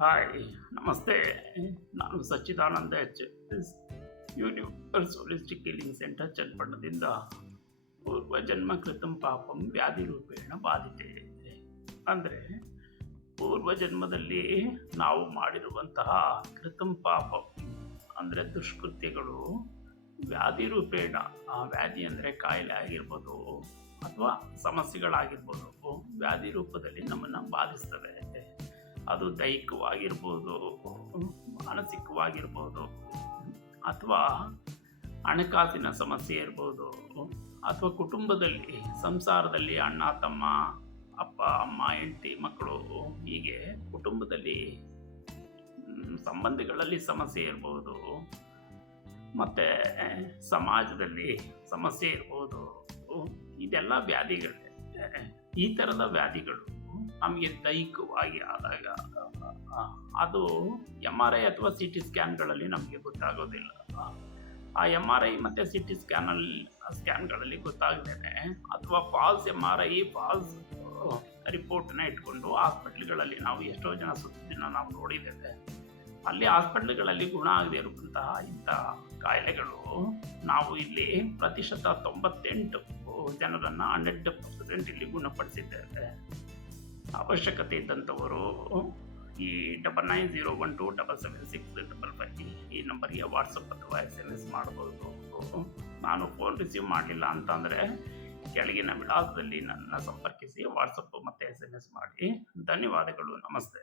Hi, ನಮಸ್ತೆ. ನಾನು Sachchidananda H S universe holistic healing centre ಚನ್ನಪಟ್ಟಣದಿಂದ ಪೂರ್ವಜನ್ಮ ಕೃತಂ ಪಾಪಂ ವ್ಯಾಧಿ ರೂಪೇಣ ಬಾಧಿತೆ. ಅಂದರೆ ಪೂರ್ವಜನ್ಮದಲ್ಲಿ ನಾವು ಮಾಡಿರುವಂತಹ ಕೃತಂ ಪಾಪ ಅಂದರೆ ದುಷ್ಕೃತ್ಯಗಳು ವ್ಯಾಧಿ ರೂಪೇಣ, ಆ ವ್ಯಾಧಿ ಅಂದರೆ ಕಾಯಿಲೆ ಆಗಿರ್ಬೋದು ಅಥವಾ ಸಮಸ್ಯೆಗಳಾಗಿರ್ಬೋದು, ವ್ಯಾಧಿ ರೂಪದಲ್ಲಿ ನಮ್ಮನ್ನು ಬಾಧಿಸ್ತವೆ. ಅದು ದೈಹಿಕವಾಗಿರ್ಬೋದು, ಮಾನಸಿಕವಾಗಿರ್ಬೋದು, ಅಥವಾ ಹಣಕಾಸಿನ ಸಮಸ್ಯೆ ಇರ್ಬೋದು, ಅಥವಾ ಕುಟುಂಬದಲ್ಲಿ ಸಂಸಾರದಲ್ಲಿ ಅಣ್ಣ ತಮ್ಮ, ಅಪ್ಪ ಅಮ್ಮ, ಹೆಂಡತಿ ಮಕ್ಕಳು, ಹೀಗೆ ಕುಟುಂಬದಲ್ಲಿ ಸಂಬಂಧಗಳಲ್ಲಿ ಸಮಸ್ಯೆ ಇರ್ಬೋದು, ಮತ್ತು ಸಮಾಜದಲ್ಲಿ ಸಮಸ್ಯೆ ಇರ್ಬೋದು. ಇದೆಲ್ಲ ವ್ಯಾಧಿಗಳೇ. ಈ ಥರದ ವ್ಯಾಧಿಗಳು ನಮಗೆ ದೈಹಿಕವಾಗಿ ಆದಾಗ ಅದು MRI ಅಥವಾ CT ಸ್ಕ್ಯಾನ್ಗಳಲ್ಲಿ ನಮಗೆ ಗೊತ್ತಾಗೋದಿಲ್ಲ. ಆ MRI ಮತ್ತು CT ಸ್ಕ್ಯಾನ್ಗಳಲ್ಲಿ ಗೊತ್ತಾಗದೇನೆ, ಅಥವಾ ಫಾಲ್ಸ್ MRI, ಫಾಲ್ಸ್ ರಿಪೋರ್ಟನ್ನ ಇಟ್ಕೊಂಡು ಹಾಸ್ಪಿಟ್ಲ್ಗಳಲ್ಲಿ ನಾವು ಎಷ್ಟೋ ಜನ ಸುತ್ತಿನ ನಾವು ನೋಡಿದ್ದೇವೆ. ಅಲ್ಲಿ ಹಾಸ್ಪಿಟ್ಲ್ಗಳಲ್ಲಿ ಗುಣ ಆಗದೆ ಇರುವಂತಹ ಇಂಥ ಕಾಯಿಲೆಗಳು ನಾವು ಇಲ್ಲಿ ಪ್ರತಿಶತ 98 ಜನರನ್ನು 100% ಇಲ್ಲಿ ಗುಣಪಡಿಸಿದ್ದೇವೆ. ಅವಶ್ಯಕತೆ ಇದ್ದಂಥವರು ಈ 9901277655 ಈ ನಂಬರ್ಗೆ ವಾಟ್ಸಪ್ ಅಥವಾ SMS ಮಾಡ್ಬೋದು. ನಾನು ಫೋನ್ ರಿಸೀವ್ ಮಾಡಲಿಲ್ಲ ಅಂತಂದರೆ ಕೆಳಗಿನ ವಿಳಾಸದಲ್ಲಿ ನನ್ನ ಸಂಪರ್ಕಿಸಿ ವಾಟ್ಸಪ್ ಮತ್ತು SMS ಮಾಡಿ. ಧನ್ಯವಾದಗಳು. ನಮಸ್ತೆ.